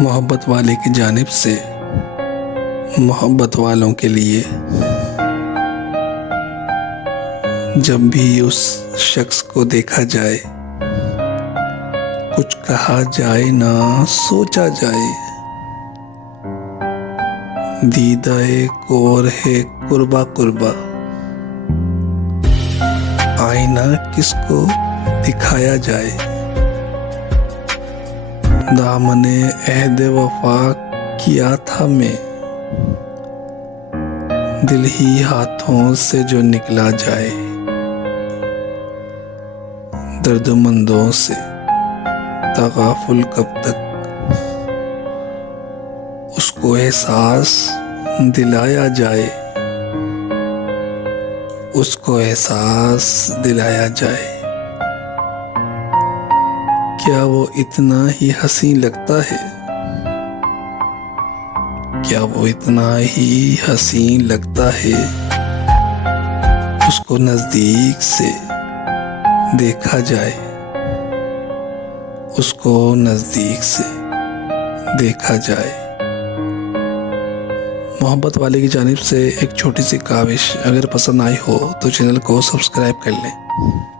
मोहब्बत वाले की जानिब से मोहब्बत वालों के लिए, जब भी उस शख्स को देखा जाए, कुछ कहा जाए ना सोचा जाए, दीदाए कोर है कुर्बा कुर्बा, आईना किसको दिखाया जाए, दामने अहद वफा किया था मैं, दिल ही हाथों से जो निकला जाए, दर्दमंदों से तगाफुल कब तक, उसको एहसास दिलाया जाए, उसको एहसास दिलाया जाए। क्या वो इतना ही हसीन लगता है, क्या वो इतना ही हसीन लगता है, उसको नजदीक से देखा जाए, उसको नजदीक से देखा जाए। मोहब्बत वाले की जानिब से एक छोटी सी काविश, अगर पसंद आई हो तो चैनल को सब्सक्राइब कर लें।